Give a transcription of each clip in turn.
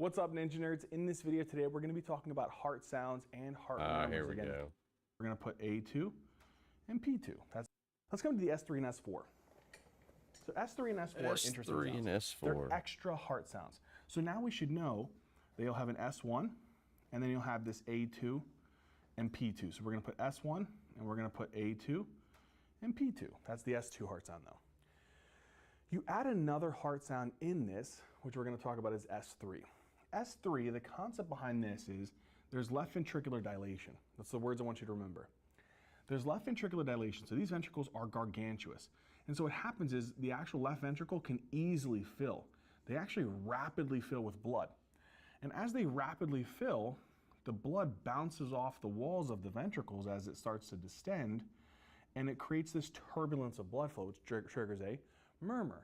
What's up, Ninja Nerds? In this video today, we're going to be talking about heart sounds and heart murmurs. Here we again. go. We're going to put A2 and P2. Let's come to the S3 and S4. So S3 and S4 interesting S3 and sounds. S4. They're extra heart sounds. So now we should know that you'll have an S1, and then you'll have this A2 and P2. So we're going to put S1, and we're going to put A2 and P2. That's the S2 heart sound, though. You add another heart sound in this, which we're going to talk about as S3. S3, the concept behind this is there's left ventricular dilation. That's the words I want you to remember. There's left ventricular dilation, so these ventricles are gargantuous. And so what happens is the actual left ventricle can easily fill. They actually rapidly fill with blood. And as they rapidly fill, the blood bounces off the walls of the ventricles as it starts to distend, and it creates this turbulence of blood flow, which triggers a murmur.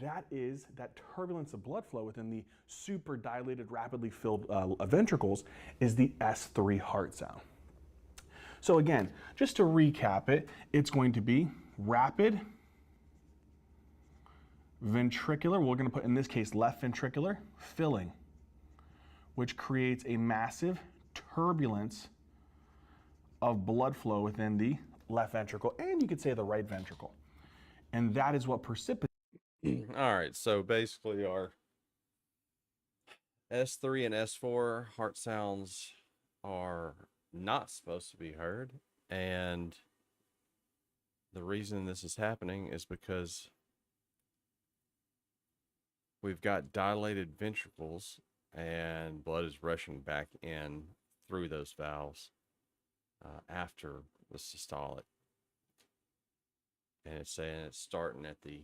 That is that turbulence of blood flow within the super dilated, rapidly filled ventricles is the S3 heart sound. So again, just to recap it, it's going to be rapid ventricular, we're going to put in this case left ventricular filling, which creates a massive turbulence of blood flow within the left ventricle, and you could say the right ventricle. And that is what precipitates. All right, so basically our S3 and S4 heart sounds are not supposed to be heard, and the reason this is happening is because we've got dilated ventricles and blood is rushing back in through those valves after the systolic, and it's saying it's starting at the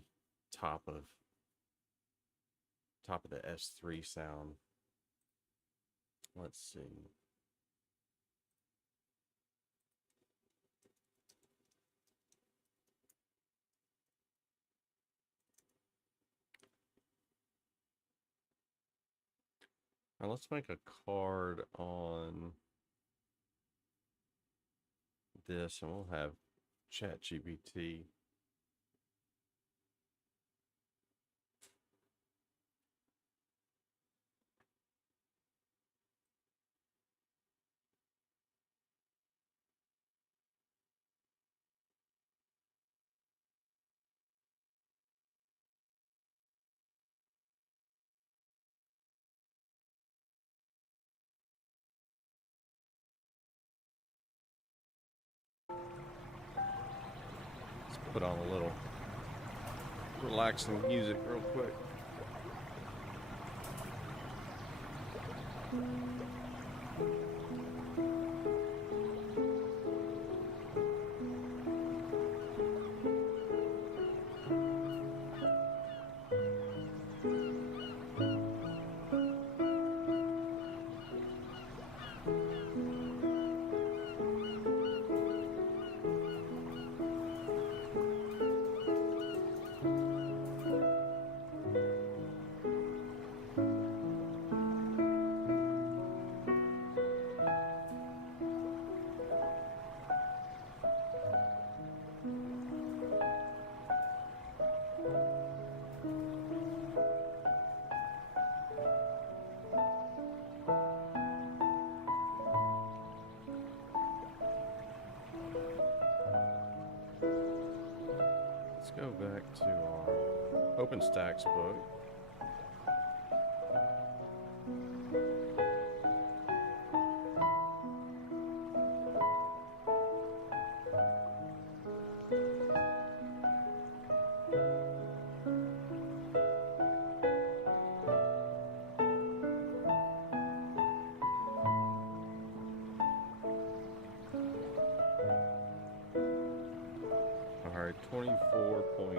top of the S3 sound. Let's see. Now let's make a card on this, and we'll have ChatGPT. Let's put on a little relaxing music real quick. Let's go back to our OpenStax book. All right, 24.3.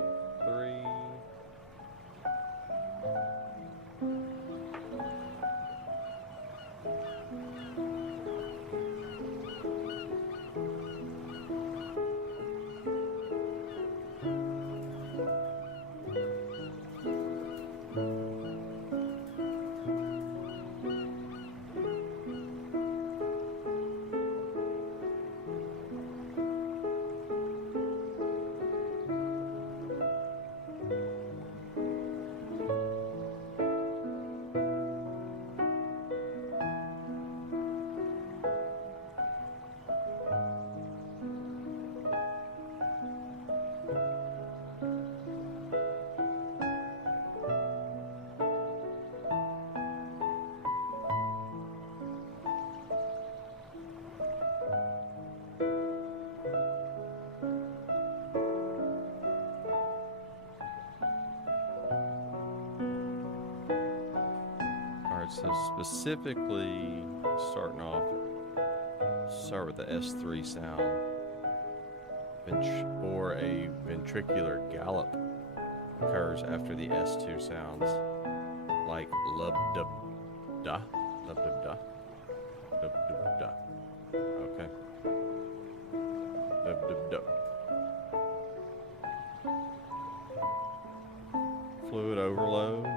Alright, so specifically starting off, start with the S3 sound, or a ventricular gallop occurs after the S2 sounds, like lub dub da, lub dub da, dub dub da. Okay. Dub dub dub. Fluid overload.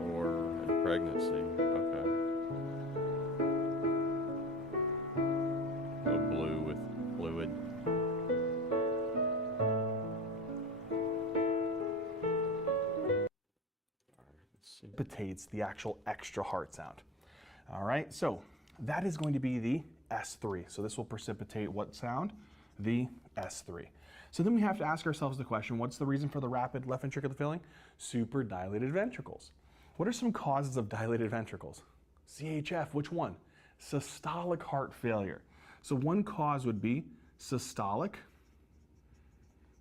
Or in pregnancy. Okay. A blue with fluid. Precipitates the actual extra heart sound. All right, so that is going to be the S3. So this will precipitate what sound? The S3. So then we have to ask ourselves the question, what's the reason for the rapid left ventricular filling? Super dilated ventricles. What are some causes of dilated ventricles? CHF, which one? Systolic heart failure. So one cause would be systolic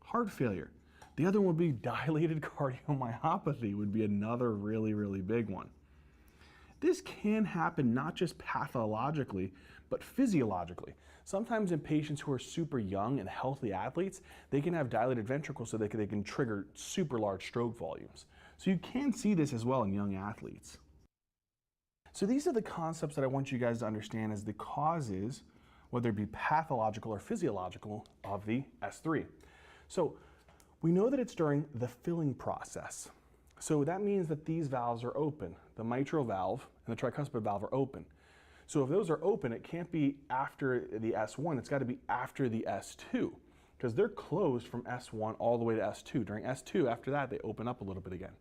heart failure. The other one would be dilated cardiomyopathy, would be another really, really big one. This can happen not just pathologically, but physiologically. Sometimes in patients who are super young and healthy athletes, they can have dilated ventricles so they can trigger super large stroke volumes. So you can see this as well in young athletes. So these are the concepts that I want you guys to understand as the causes, whether it be pathological or physiological, of the S3. So we know that it's during the filling process. So that means that these valves are open. The mitral valve and the tricuspid valve are open. So if those are open, it can't be after the S1, it's got to be after the S2, because they're closed from S1 all the way to S2. During S2, after that, they open up a little bit again.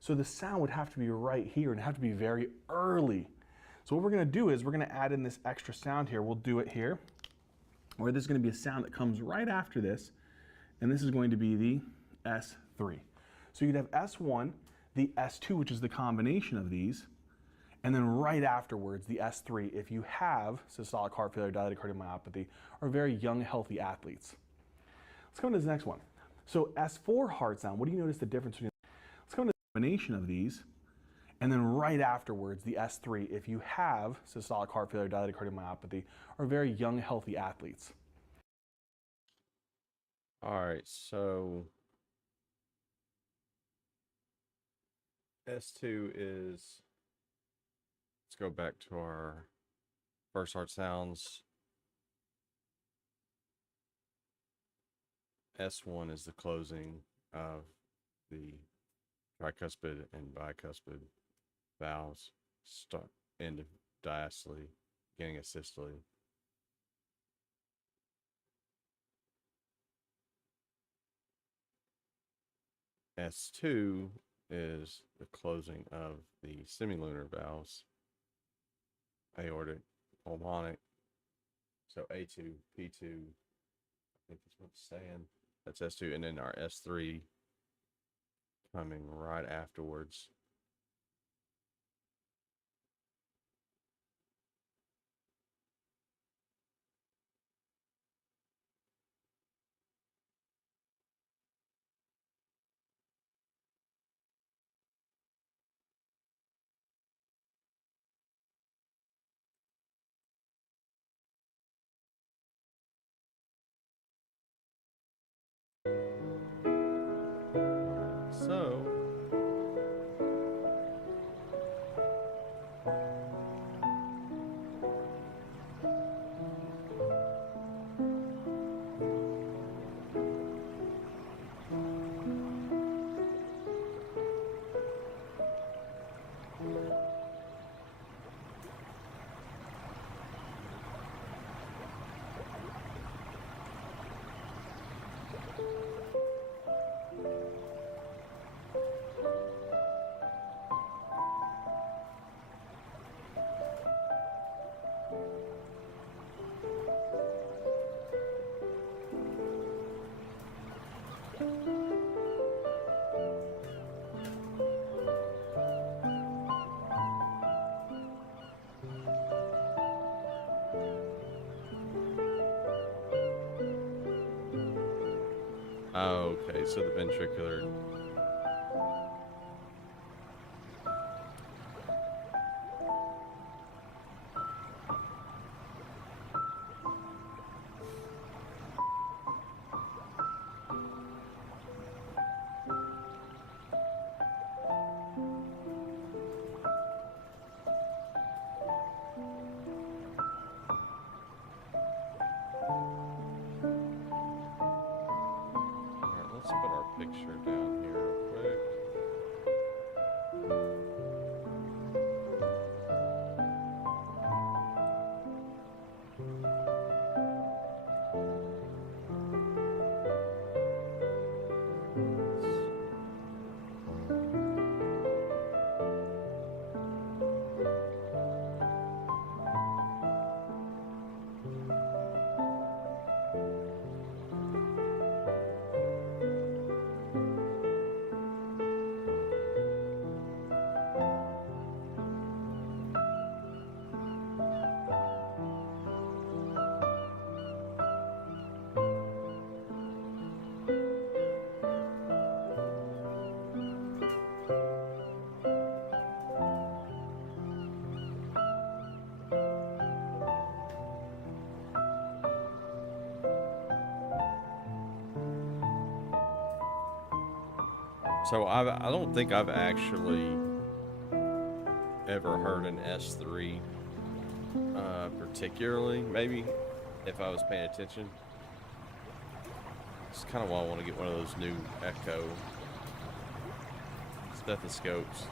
So the sound would have to be right here and have to be very early. So what we're going to do is we're going to add in this extra sound here. We'll do it here, where this is going to be a sound that comes right after this, and this is going to be the S3. So you'd have S1, the S2, which is the combination of these, and then right afterwards, the S3, if you have systolic heart failure, dilated cardiomyopathy, or very young, healthy athletes. Let's go into this next one. So S4 heart sound, what do you notice the difference between? Let's go into the combination of these, and then right afterwards, the S3, if you have systolic heart failure, dilated cardiomyopathy, or very young, healthy athletes. All right, so S2 is, let's go back to our first heart sounds. S1 is the closing of the tricuspid and bicuspid valves, start end of diastole, beginning of systole. S2 is the closing of the semilunar valves, aortic, pulmonic. So A2, P2, I think that's what it's saying. That's S2, and then our S3 coming right afterwards. So Oh, okay, so the ventricular. All right, let's put our picture down here real quick. So I don't think I've actually ever heard an S3 particularly. Maybe if I was paying attention. It's kind of why I want to get one of those new echo stethoscopes.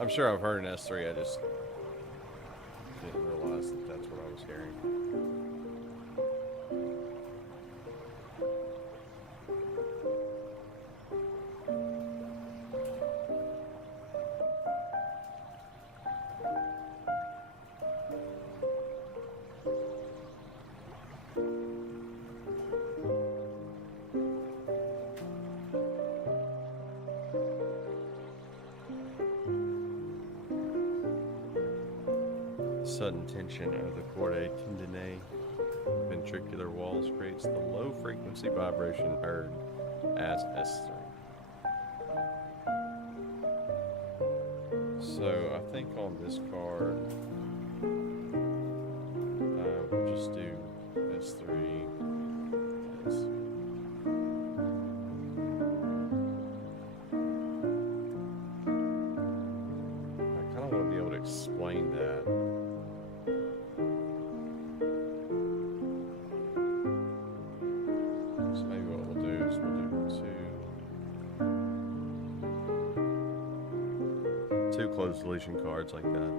I'm sure I've heard an S3, I just didn't realize that that's what I was hearing. Sudden tension of the chordae tendineae ventricular walls creates the low frequency vibration heard as S3. So I think on this card, we'll just do S3. Yes. I kind of want to be able to explain that. Two closed deletion cards like that.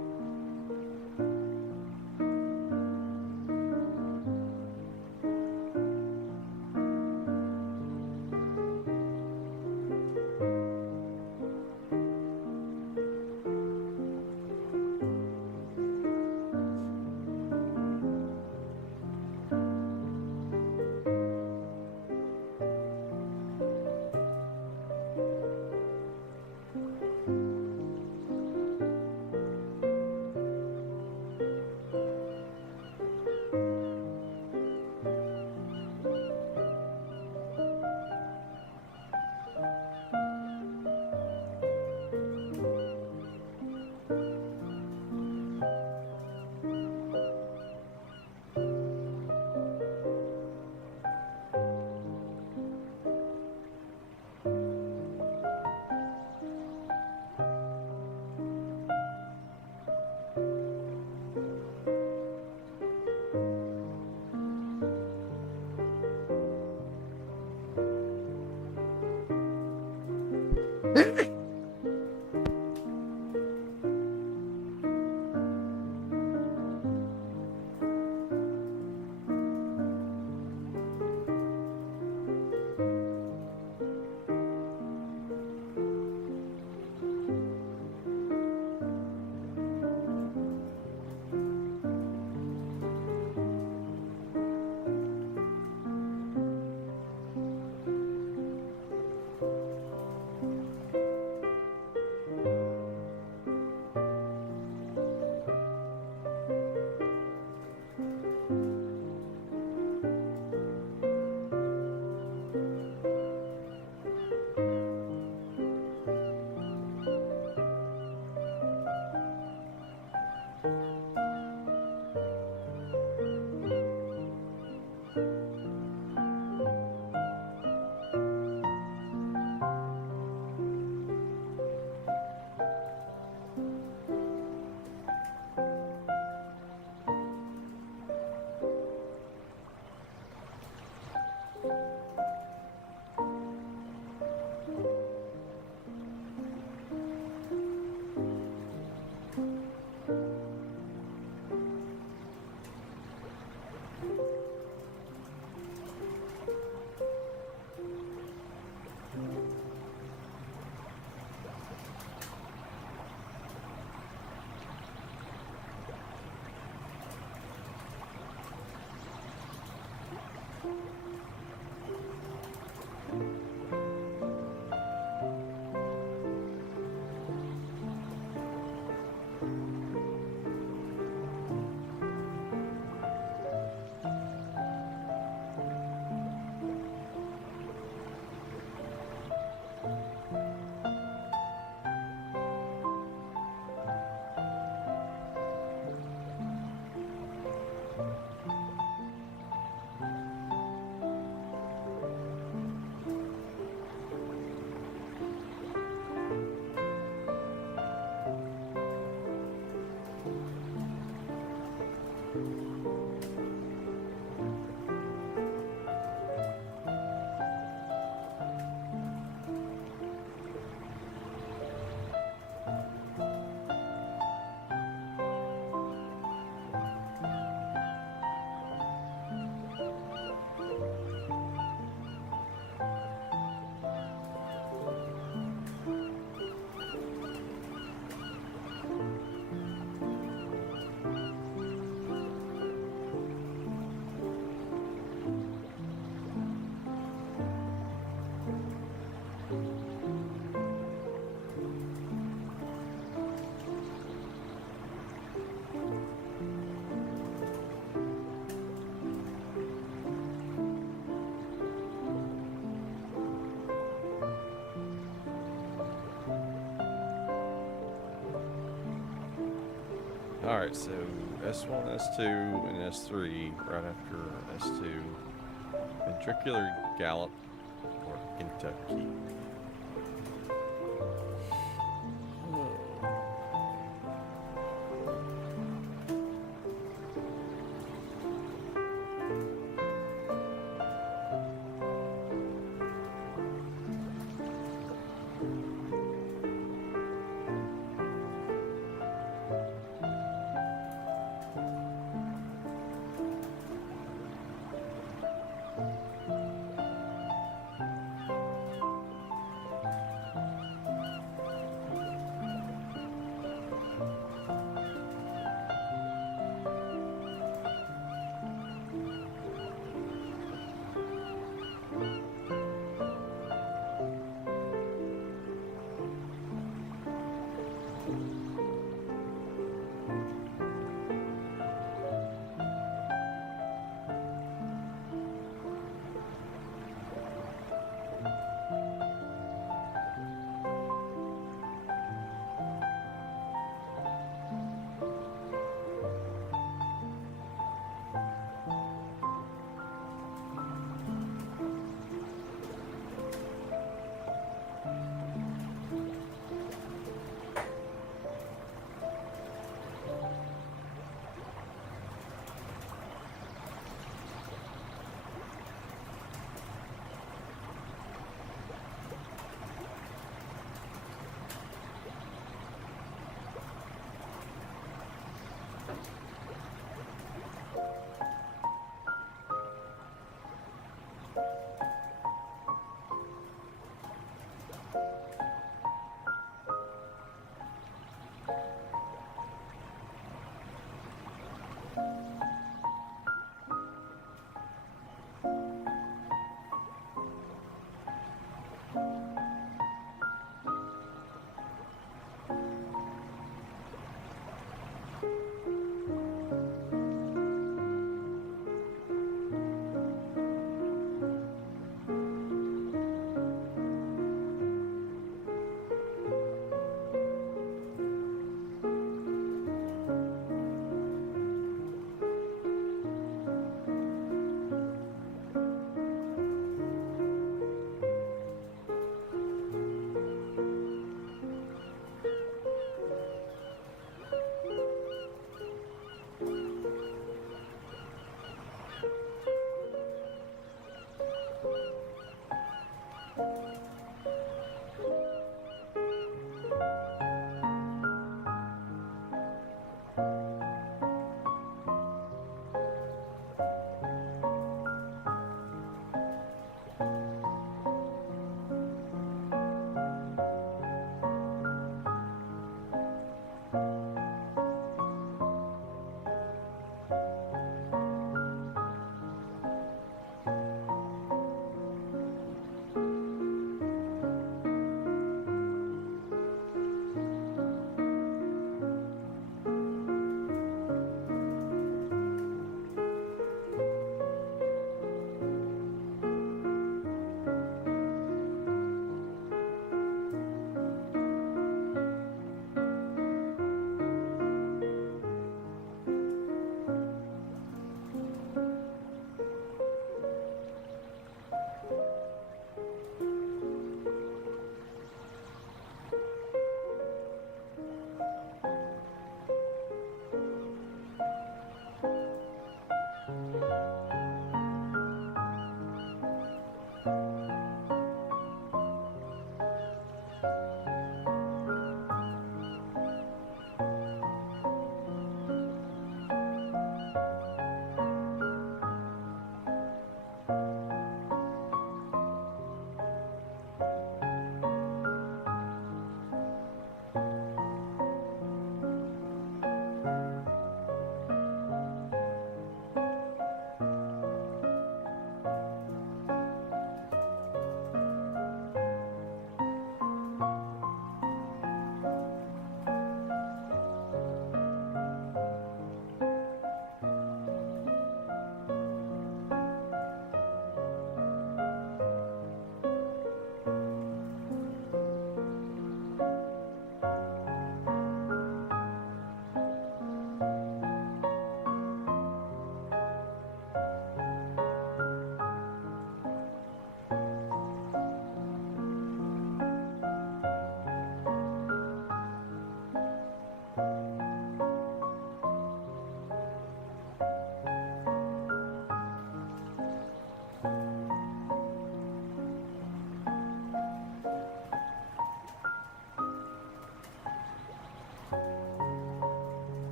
All right, so S1, S2, and S3 right after S2. Ventricular gallop or Kentucky.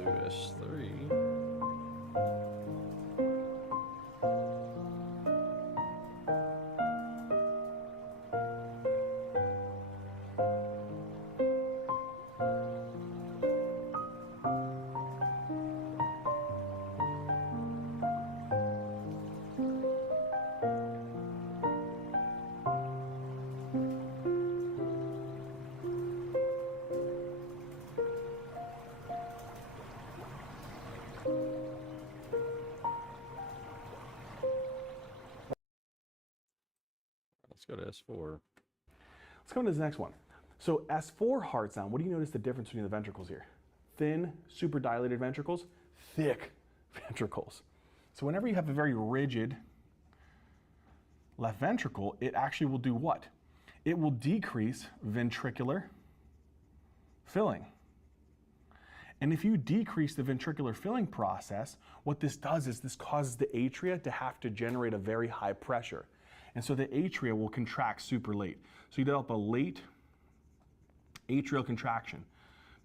do S3. Let's go to S4. Let's go into this next one. So S4 heart sound, what do you notice the difference between the ventricles here? Thin, super dilated ventricles, thick ventricles. So whenever you have a very rigid left ventricle, it actually will do what? It will decrease ventricular filling. And if you decrease the ventricular filling process, what this does is this causes the atria to have to generate a very high pressure. And so the atria will contract super late. So you develop a late atrial contraction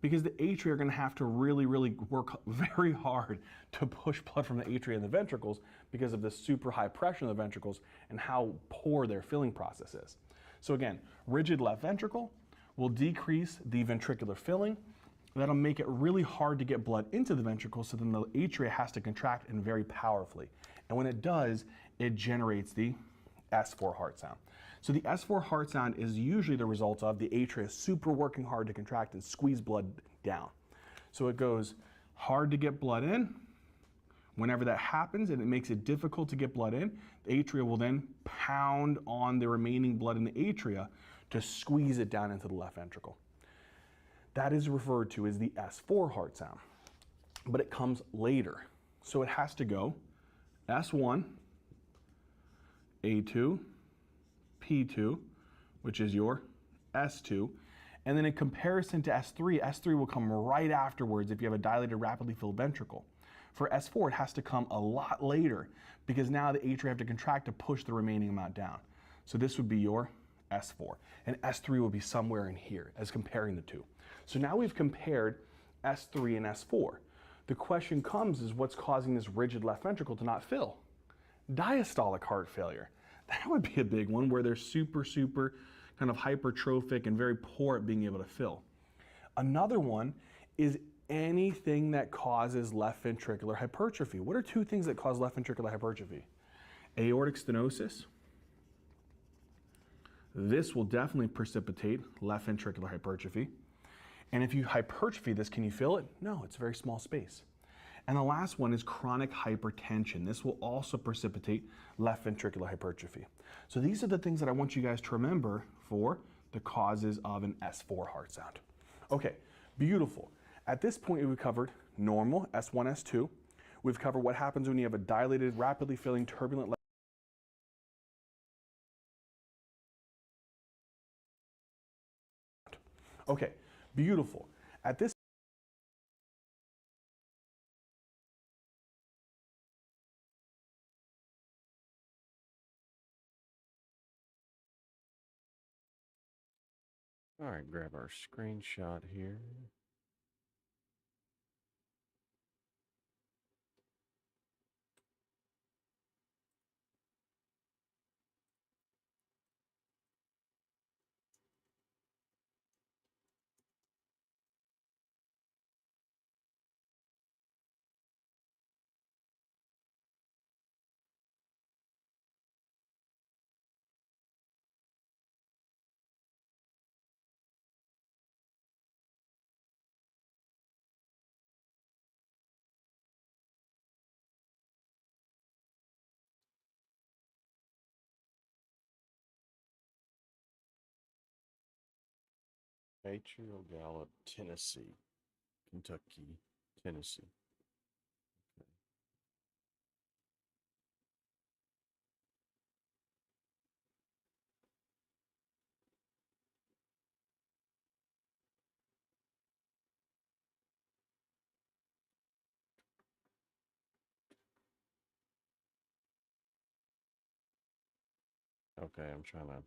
because the atria are going to have to really work very hard to push blood from the atria and the ventricles because of the super high pressure in the ventricles and how poor their filling process is. So again, rigid left ventricle will decrease the ventricular filling. That'll make it really hard to get blood into the ventricles, so then the atria has to contract and very powerfully. And when it does, it generates the S4 heart sound. So the S4 heart sound is usually the result of the atria super working hard to contract and squeeze blood down. So it goes hard to get blood in. Whenever that happens and it makes it difficult to get blood in, the atria will then pound on the remaining blood in the atria to squeeze it down into the left ventricle. That is referred to as the S4 heart sound, but it comes later. So it has to go S1, A2, P2, which is your S2, and then in comparison to S3, S3 will come right afterwards if you have a dilated, rapidly filled ventricle. For S4, it has to come a lot later because now the atria have to contract to push the remaining amount down. So this would be your S4, and S3 will be somewhere in here as comparing the two. So now we've compared S3 and S4. The question comes is what's causing this rigid left ventricle to not fill? Diastolic heart failure. That would be a big one where they're super kind of hypertrophic and very poor at being able to fill. Another one is anything that causes left ventricular hypertrophy. What are two things that cause left ventricular hypertrophy? Aortic stenosis. This will definitely precipitate left ventricular hypertrophy. And if you hypertrophy this, can you feel it? No, it's a very small space. And the last one is chronic hypertension. This will also precipitate left ventricular hypertrophy. So these are the things that I want you guys to remember for the causes of an S4 heart sound. Okay, beautiful. At this point, we've covered normal, S1, S2. We've covered what happens when you have a dilated, rapidly filling, turbulent left. Okay, beautiful. At this All right, grab our screenshot here. Atrial Gallop, Tennessee, Kentucky, Tennessee. Okay, I'm trying to.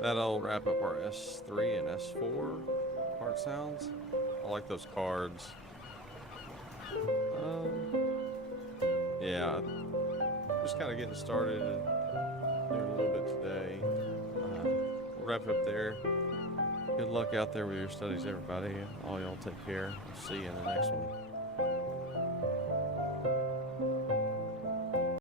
That'll wrap up our S3 and S4 part sounds. I like those cards. Yeah, just kind of getting started and doing a little bit today. We'll wrap up there. Good luck out there with your studies, everybody. All y'all take care. We'll see you in the next one.